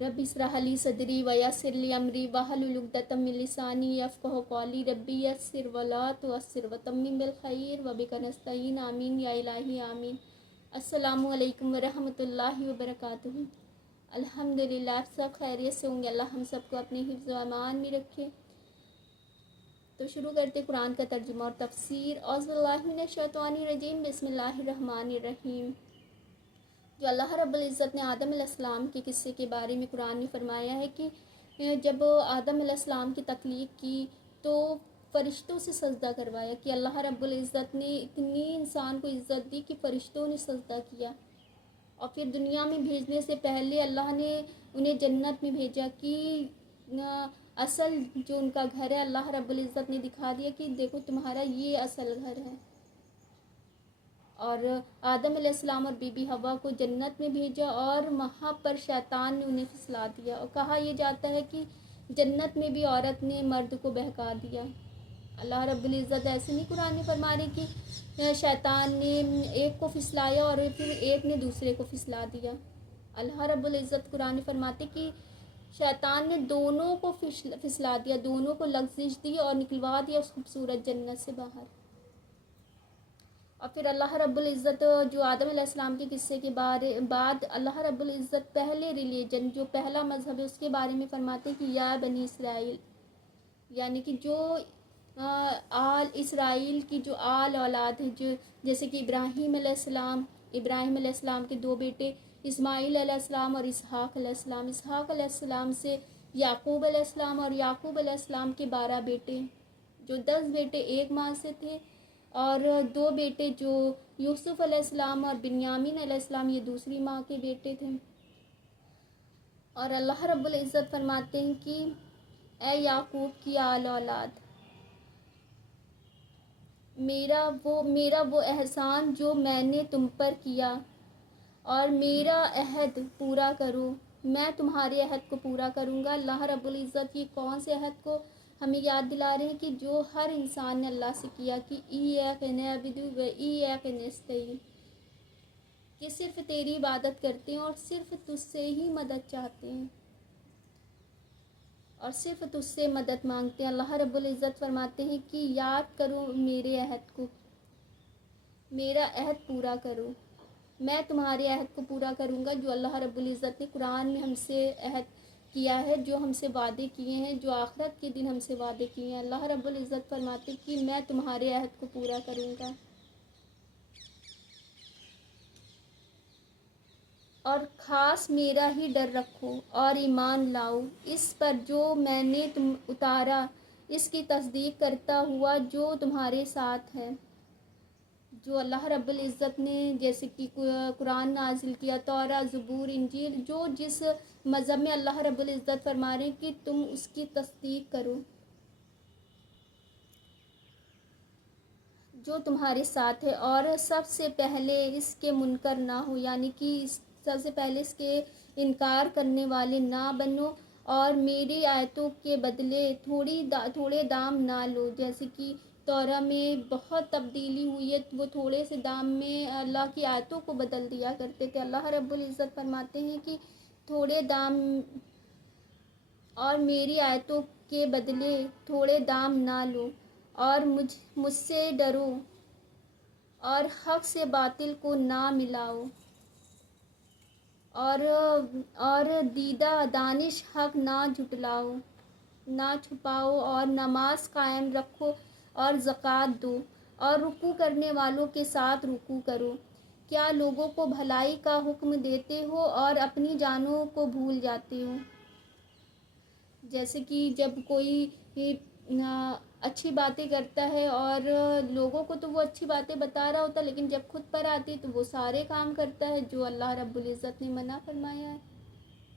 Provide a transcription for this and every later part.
Rabbi इश्रह ली सदरी वयस्सिर ली अमरी वहलुल उक़दतम मिन लिसानी यफ़क़हू क़ौली rabbi यस्सिर वला तुअस्सिर वतम्मिम बिल खैर व बिका नस्तईन आमीन या इलाही आमीन। अस्सलामु अलैकुम वरहमतुल्लाहि वबरकातुहू। अल्हम्दुलिल्लाह, सब खैरियत से होंगे। अल्लाह हम सबको अपने हिफ्ज़ व अमान में रखे। तो शुरू करते कुरान का तर्जुमा और तफसीर। औज़ु बिल्लाहि मिनश शैतानिर रजीम, बिस्मिल्लाहिर रहमानिर रहीम। जो अल्लाह रब्बुल इज़्ज़त ने आदम अलैहिस्सलाम के किस्से के बारे में कुरान में फ़रमाया है कि जब आदम अलैहिस्सलाम की तख्लीक की तो फ़रिश्तों से सजदा करवाया, कि अल्लाह रब्बुल इज़्ज़त ने इतनी इंसान को इज़्ज़त दी कि फ़रिश्तों ने सजदा किया। और फिर दुनिया में भेजने से पहले अल्लाह ने उन्हें जन्नत में भेजा कि असल जो उनका घर है अल्लाह रब्बुल इज़्ज़त ने दिखा दिया कि देखो तुम्हारा ये असल घर है। और आदम अलैहिस्सलाम और बीबी हवा को जन्नत में भेजा और वहाँ पर शैतान ने उन्हें फिसला दिया। और कहा यह जाता है कि जन्नत में भी औरत ने मर्द को बहका दिया। अल्लाह रब्बुल इज़्ज़त ऐसे नहीं कुरान में फरमा रहे कि शैतान ने एक को फिसलाया और फिर एक ने दूसरे को फिसला दिया। अल्लाह रब्बुल इज़्ज़त कुरान में फरमाते कि शैतान ने दोनों को फिसला दिया, दोनों को लग़्ज़िश दी और निकलवा दिया उस खूबसूरत जन्नत से बाहर। और फिर अल्लाह रब्बुल इज़्ज़त जो आदम अलैहिस्सलाम के किस्से के बाद अल्लाह रब्बुल इज़्ज़त पहले रिलीजन जो पहला मज़हब है उसके बारे में फ़रमाते हैं कि या बनी इसराइल, यानी कि जो आल इसराइल की जो आल औलाद है, जो जैसे कि इब्राहीम अलैहिस्सलाम के दो बेटे इस्माईल अलैहिस्सलाम और इसहाक़ अलैहिस्सलाम, इसहाक़ अलैहिस्सलाम से याकूब अलैहिस्सलाम और याकूब अलैहिस्सलाम के 12 बेटे, जो 10 बेटे एक माँ से थे और 2 बेटे जो यूसुफ़ अलैहिस्सलाम और बिन्यामीन अलैहिस्सलाम ये दूसरी माँ के बेटे थे। और अल्लाह रब्बुल इज़्ज़त फरमाते हैं कि ए याकूब की आल औलाद, मेरा वो एहसान जो मैंने तुम पर किया और मेरा अहद पूरा करो, मैं तुम्हारे अहद को पूरा करूँगा। अल्लाह रब्बुल इज़्ज़त ये कौन से अहद को हमें याद दिला रहे हैं कि जो हर इंसान ने अल्लाह से किया कि इय्याका नअबुदु व इय्याका नस्तईन, कि सिर्फ़ तेरी इबादत करते हैं और सिर्फ़ तुझसे ही मदद चाहते हैं और सिर्फ़ तुझसे मदद मांगते हैं। अल्लाह रब्बुल इज़्ज़त फरमाते हैं कि याद करो मेरे अहद को, मेरा अहद पूरा करो, मैं तुम्हारे अहद को पूरा करूँगा। जो अल्लाह रब्बुल इज़्ज़त ने कुरान में हमसे अहद किया है, जो हमसे वादे किए हैं, जो आखिरत के दिन हमसे वादे किए हैं, अल्लाह रब्बुल इज़्ज़त फरमाते कि मैं तुम्हारे अहद को पूरा करूँगा। और ख़ास मेरा ही डर रखो और ईमान लाओ इस पर जो मैंने तुम उतारा, इसकी तस्दीक करता हुआ जो तुम्हारे साथ है। जो अल्लाह रब्बुल इज़्ज़त ने जैसे कि कुरान नाजिल किया, तौरा, ज़बूर, इंजील, जो जिस मज़हब में अल्लाह रब्बुल इज़्ज़त फरमा रहे हैं कि तुम उसकी तस्दीक करो, जो तुम्हारे साथ है। और सबसे पहले इसके मुनकर ना हो, यानी कि सबसे पहले इसके इनकार करने वाले ना बनो और मेरी आयतों के बदले थोड़े दाम ना लो। जैसे कि तौरा में बहुत तब्दीली हुई है, वो थोड़े से दाम में अल्लाह की आयतों को बदल दिया करते थे। अल्लाह रब्बुल इज़्ज़त फरमाते हैं कि थोड़े दाम और मेरी आयतों के बदले थोड़े दाम ना लो और मुझसे डरो और हक़ से बातिल को ना मिलाओ और दीदा दानिश हक़ ना झुटलाओ, ना छुपाओ और नमाज कायम रखो और ज़कात दो और रुकू करने वालों के साथ रुकू करो। क्या लोगों को भलाई का हुक्म देते हो और अपनी जानों को भूल जाते हो। जैसे कि जब कोई अच्छी बातें करता है और लोगों को तो वो अच्छी बातें बता रहा होता, लेकिन जब खुद पर आती है तो वो सारे काम करता है जो अल्लाह रब्बुल इज़्ज़त ने मना फरमाया है।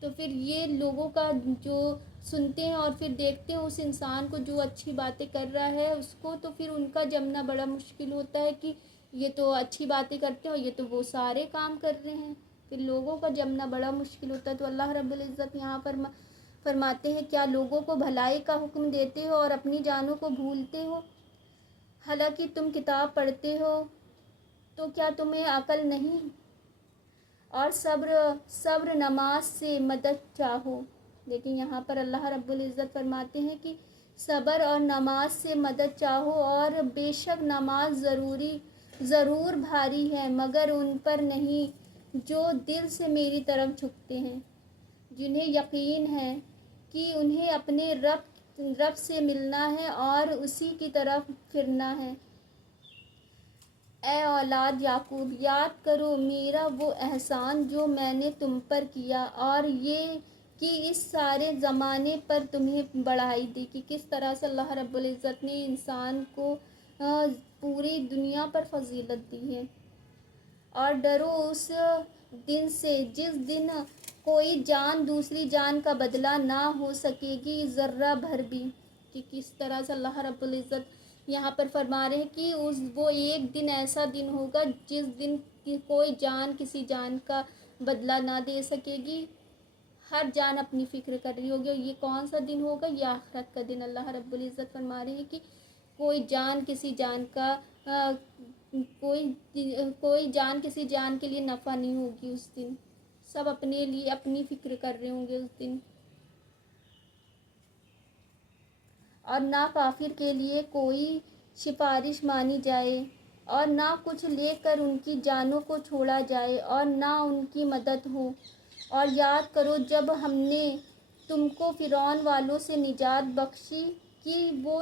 तो फिर ये लोगों का जो सुनते हैं और फिर देखते हैं उस इंसान को जो अच्छी बातें कर रहा है उसको, तो फिर उनका जमना बड़ा मुश्किल होता है कि ये तो अच्छी बातें करते हैं और ये तो वो सारे काम कर रहे हैं, फिर लोगों का जमना बड़ा मुश्किल होता है। तो अल्लाह रब्बुल इज़्ज़त यहाँ पर फरमाते हैं, क्या लोगों को भलाई का हुक्म देते हो और अपनी जानों को भूलते हो। हालांकि तुम किताब पढ़ते हो, तो क्या तुम्हें अकल नहीं। اور صبر نماز سے مدد چاہو. لیکن یہاں پر اللہ رب العزت فرماتے ہیں کہ صبر اور نماز سے مدد چاہو، اور بے شک نماز ضرور بھاری ہے مگر ان پر نہیں جو دل سے میری طرف جھکتے ہیں، جنہیں یقین ہے کہ انہیں اپنے رب سے ملنا ہے اور اسی کی طرف پھرنا ہے. اے اولاد یعقوب، یاد کرو میرا وہ احسان جو میں نے تم پر کیا، اور یہ کہ اس سارے زمانے پر تمہیں بڑھائی دی، کہ کس طرح سے اللہ رب العزت نے انسان کو پوری دنیا پر فضیلت دی ہے. اور ڈرو اس دن سے جس دن کوئی جان دوسری جان کا بدلہ نہ ہو سکے گی ذرہ بھر بھی. کہ کس طرح سے اللہ رب العزت یہاں پر فرما رہے ہیں کہ وہ ایک دن ایسا دن ہوگا جس دن کوئی جان کسی جان کا بدلہ نہ دے سکے گی. ہر جان اپنی فکر کر رہی ہوگی. اور یہ کون سا دن ہوگا؟ یہ آخرت کا دن. اللہ رب العزت فرما رہے ہیں کہ کوئی جان کسی جان کا کوئی جان کسی جان کے لیے نفع نہیں ہوگی اس دن. سب اپنے لیے اپنی فکر کر رہے ہوں گے اس دن. اور نہ کافر کے لیے کوئی سفارش مانی جائے، اور نہ کچھ لے کر ان کی جانوں کو چھوڑا جائے، اور نہ ان کی مدد ہو. اور یاد کرو جب ہم نے تم کو فرعون والوں سے نجات بخشی کہ وہ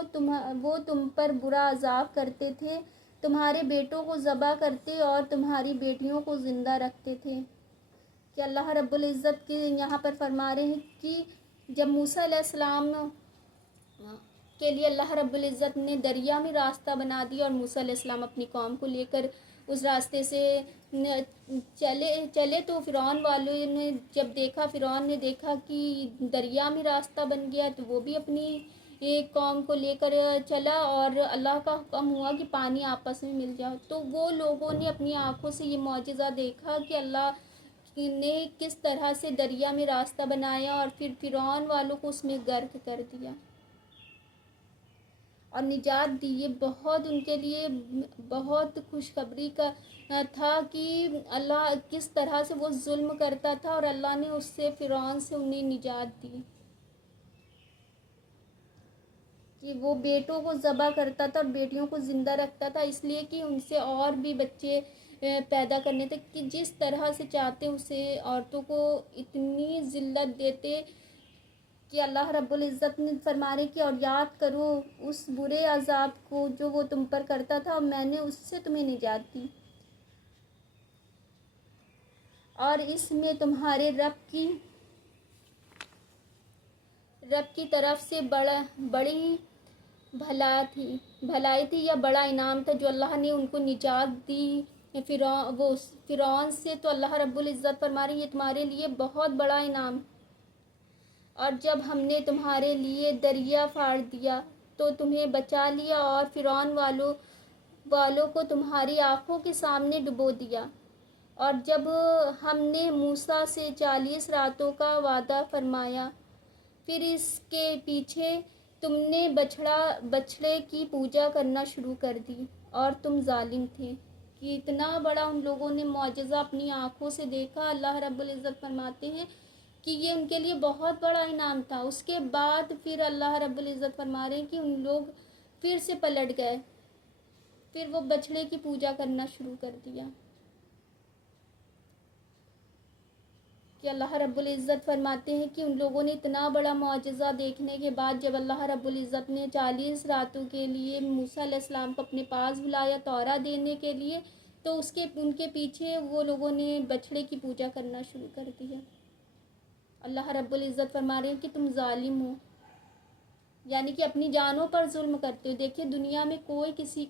تم پر برا عذاب کرتے تھے، تمہارے بیٹوں کو ذبح کرتے اور تمہاری بیٹیوں کو زندہ رکھتے تھے. کہ اللہ رب العزت کے یہاں پر فرما رہے ہیں کہ جب موسیٰ علیہ السلام کے لیے اللہ رب العزت نے دریا میں راستہ بنا دیا، اور موسیٰ علیہ السلام اپنی قوم کو لے کر اس راستے سے چلے تو فرعون والوں نے جب دیکھا، فرعون نے دیکھا کہ دریا میں راستہ بن گیا، تو وہ بھی اپنی ایک قوم کو لے کر چلا، اور اللہ کا حکم ہوا کہ پانی آپس میں مل جاؤ. تو وہ لوگوں نے اپنی آنکھوں سے یہ معجزہ دیکھا کہ اللہ نے کس طرح سے دریا میں راستہ بنایا اور پھر فرعون والوں کو اس میں غرق کر دیا اور نجات دی. یہ بہت ان کے لیے بہت خوشخبری کا تھا کہ اللہ کس طرح سے وہ ظلم کرتا تھا، اور اللہ نے اس سے فرعون سے انہیں نجات دی. کہ وہ بیٹوں کو ذبح کرتا تھا اور بیٹیوں کو زندہ رکھتا تھا، اس لیے کہ ان سے اور بھی بچے پیدا کرنے تھے، کہ جس طرح سے چاہتے اسے عورتوں کو اتنی ذلت دیتے کہ اللہ رب العزت نے فرما رہے کہ اور یاد کرو اس برے عذاب کو جو وہ تم پر کرتا تھا، اور میں نے اس سے تمہیں نجات دی. اور اس میں تمہارے رب کی طرف سے بڑی بھلائی تھی یا بڑا انعام تھا جو اللہ نے ان کو نجات دی فرعون سے. تو اللہ رب العزت فرما رہی ہے یہ تمہارے لیے بہت بڑا انعام. اور جب ہم نے تمہارے لیے دریا پھاڑ دیا تو تمہیں بچا لیا، اور فرعون والوں کو تمہاری آنکھوں کے سامنے ڈبو دیا. اور جب ہم نے موسیٰ سے 40 راتوں کا وعدہ فرمایا، پھر اس کے پیچھے تم نے بچھڑے کی پوجا کرنا شروع کر دی اور تم ظالم تھے. کہ اتنا بڑا ان لوگوں نے معجزہ اپنی آنکھوں سے دیکھا. اللہ رب العزت فرماتے ہیں کہ یہ ان کے لیے بہت بڑا انعام تھا. اس کے بعد پھر اللہ رب العزت فرما رہے ہیں کہ ان لوگ پھر سے پلٹ گئے، پھر وہ بچھڑے کی پوجا کرنا شروع کر دیا. کہ اللہ رب العزت فرماتے ہیں کہ ان لوگوں نے اتنا بڑا معجزہ دیکھنے کے بعد جب اللہ رب العزت نے 40 راتوں کے لیے موسیٰ علیہ السلام کو اپنے پاس بلایا تورات دینے کے لیے، تو ان کے پیچھے وہ لوگوں نے بچھڑے کی پوجا کرنا شروع کر دی ہے. اللہ رب العزت فرما رہے ہیں کہ تم ظالم ہو، یعنی کہ اپنی جانوں پر ظلم کرتے ہو. دیکھیں دنیا میں کوئی کسی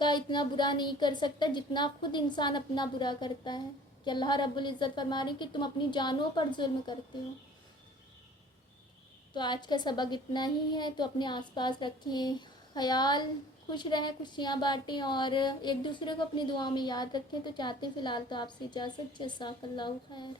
کا اتنا برا نہیں کر سکتا جتنا خود انسان اپنا برا کرتا ہے. کہ اللہ رب العزت فرما رہے ہیں کہ تم اپنی جانوں پر ظلم کرتے ہو. تو آج کا سبق اتنا ہی ہے. تو اپنے آس پاس رکھیں خیال، خوش رہیں، خوشیاں بانٹیں، اور ایک دوسرے کو اپنی دعاؤں میں یاد رکھیں. تو چاہتے ہیں فی الحال تو آپ سے اجازت. جزاک اللہ خیر.